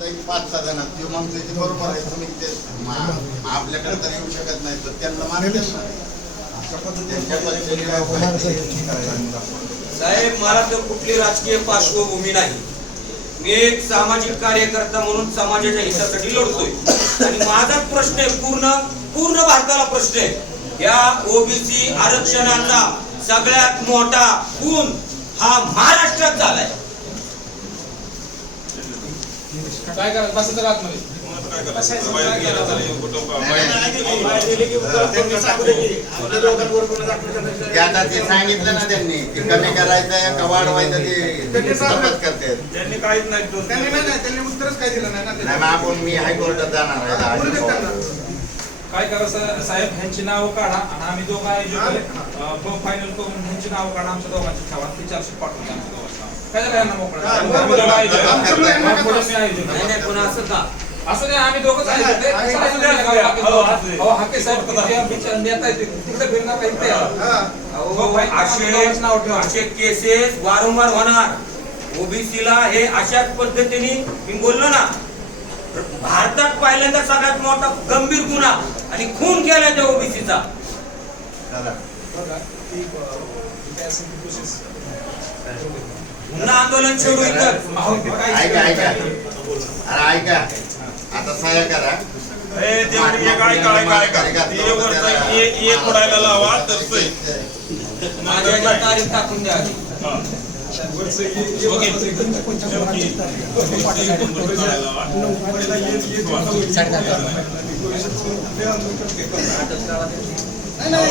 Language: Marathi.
फक्त एक पाच सहा जण ते मग ते बरोबर आहे तुम्ही ते मा- आपल्याकडे तर येऊ शकत नाही तर त्यांना मानतेच नाही. त्यांच्या पद्धतीने साहेब मला तर कुठली राजकीय पार्श्वभूमी नाही. मी एक सामाजिक कार्यकर्ता म्हणून समाजाच्या हितासाठी लढतोय. आणि माझाच प्रश्न आहे पूर्ण पूर्ण भारताला प्रश्न आहे. या ओबीसी आरक्षणाचा सगळ्यात मोठा खून हा महाराष्ट्रात झालाय. काय करायचं? बसा तर आतमध्ये. ते आता ते सांगितलं ना त्यांनी ते कमी करायचं का वाढवायचं ते शपथ करते त्यांनी काहीच नाही त्यांनी नाही त्यांनी उत्तरच काय दिलं नाही ना. आपण मी हायकोर्टात जाणार आहे हा, बोलू देत आज. त्यांना. काय करायचं साहेब ह्यांची नावं काढा आणि आम्ही दोघं आयोजक फायनल करून ह्यांची नावं काढा. आमच्या दोघांची ठेवा. ते चारशे पाठवून द्या आमच्या. काय झालं यांना मोकळं? हा. हा, असं का? असू आम्ही दोघंच हाके- हो. अहो, हाके साहेब नेता आहेत ते. तिकडे फिरणार का इथे यावं? हा. हो. असे केसेस वारंवार होणार. ओबीसीला हे अशाच पद्धतीने मी बोललो ना भारतात पहिल्यांदा सगळ्यात मोठा गंभीर गुन्हा आणि खून केला त्या ओबीसीचा. पुन्हा आंदोलन छेडू ऐका ऐका. अरे ऐका. आता सह्या करा. लावा तर. माझ्या तारीख टाकून द्या ओके. नाही,